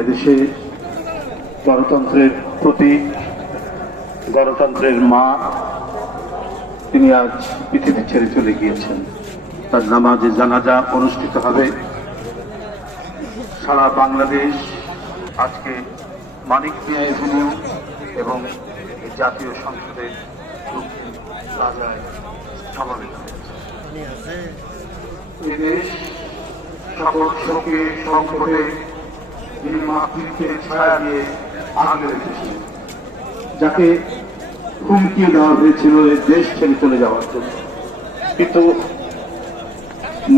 এদেশে গণতন্ত্রের প্রতীক, গণতন্ত্রের মা, তিনি আজ পৃথিবী ছেড়ে চলে গিয়েছেন। তার নামাজে জানাজা অনুষ্ঠিত হবে। সারা বাংলাদেশ আজকে মানিক মিয়া এভিনিউ এবং জাতীয় সংসদের দক্ষিণ প্লাজায় সমাবেত হয়েছে। এদেশ সকল শোকে সংকটে যিনি মাতৃত্বের ছায়া দিয়ে আগলে রেখেছিল, যাকে হুমকি দেওয়া হয়েছিল এই দেশ ছেড়ে চলে যাওয়ার জন্য, কিন্তু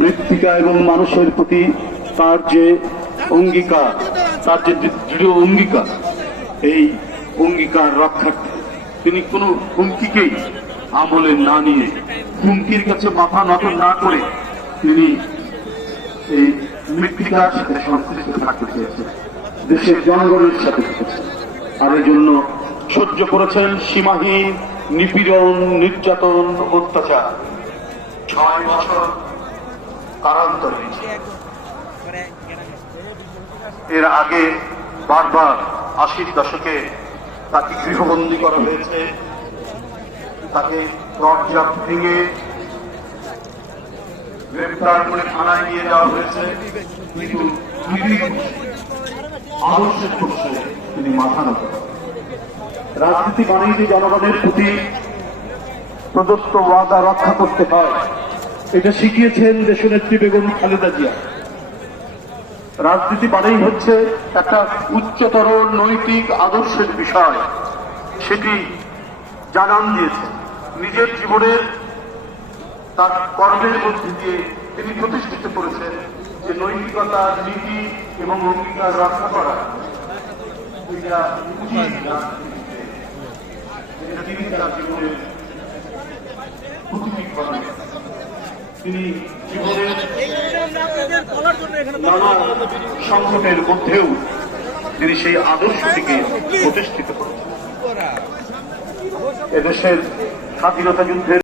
মৃত্তিকা এবং মানুষের প্রতি তার যে অঙ্গীকার, তার যে দৃঢ় অঙ্গীকার, এই অঙ্গীকার রক্ষার্থে তিনি কোনো হুমকিকেই আমলে না নিয়ে, হুমকির কাছে মাথা নত না করে তিনি এই মৃত্তিকার সাথে সংশ্লিষ্ট থাকতে চেয়েছেন, দেশের জনগণের সাথে থেকেছেন, আর এই জন্য সহ্য করেছেন সীমাহীন নিপীড়ন, নির্যাতন, অত্যাচার। 6 বছর কারান্তরে। এর আগে বারবার 80-র দশকে তাকে গৃহবন্দী করা হয়েছে, তাকে দরজা ভেঙে গ্রেপ্তার করে থানায় নিয়ে যাওয়া হয়েছে, কিন্তু আদর্শের প্রশ্নে তিনি মাথা নত। রাজনীতি মানেই যে জনগণের প্রতি প্রদত্ত ওয়াদা রক্ষা করতে হয়, এটা শিখিয়েছেন দেশনেত্রী বেগম খালেদা জিয়া। রাজনীতি মানেই হচ্ছে একটা উচ্চতর নৈতিক আদর্শের বিষয়, সেটি জানান দিয়েছেন নিজের জীবনের তার কর্মের মধ্যে দিয়ে তিনি প্রতিষ্ঠিত করেছেন যে নৈতিকতা, নীতি এবং অঙ্গীকার রক্ষা করা তিনি তার জীবনের প্রতিটি করেন। তিনি জীবনের নানা সংকটের মধ্যেও তিনি সেই আদর্শটিকে প্রতিষ্ঠিত করেছেন। এদেশের স্বাধীনতা যুদ্ধের